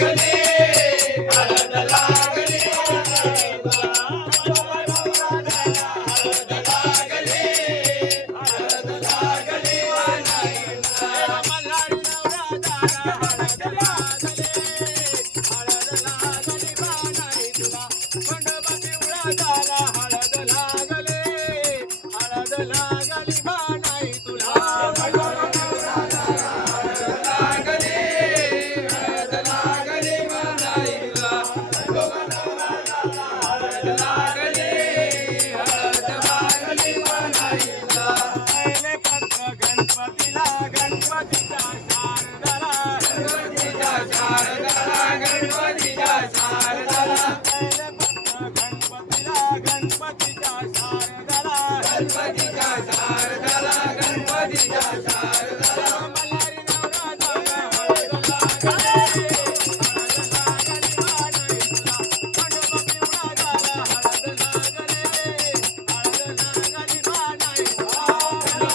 लागले July.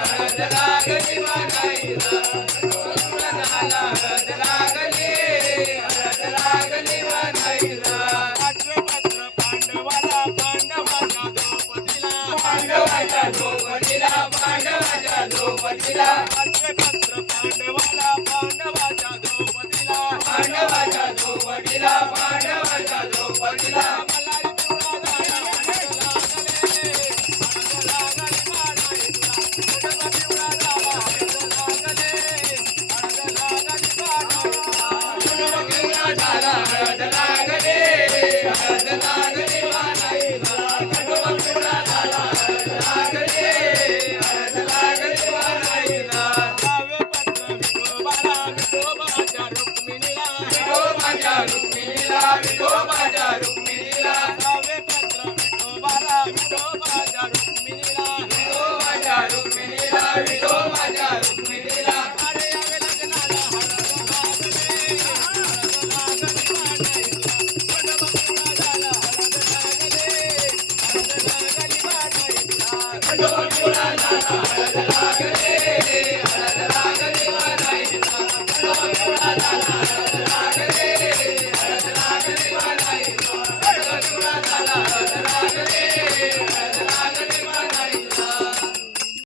हळद लागली बागाईला झाला हळद राम राम राम डोल डोला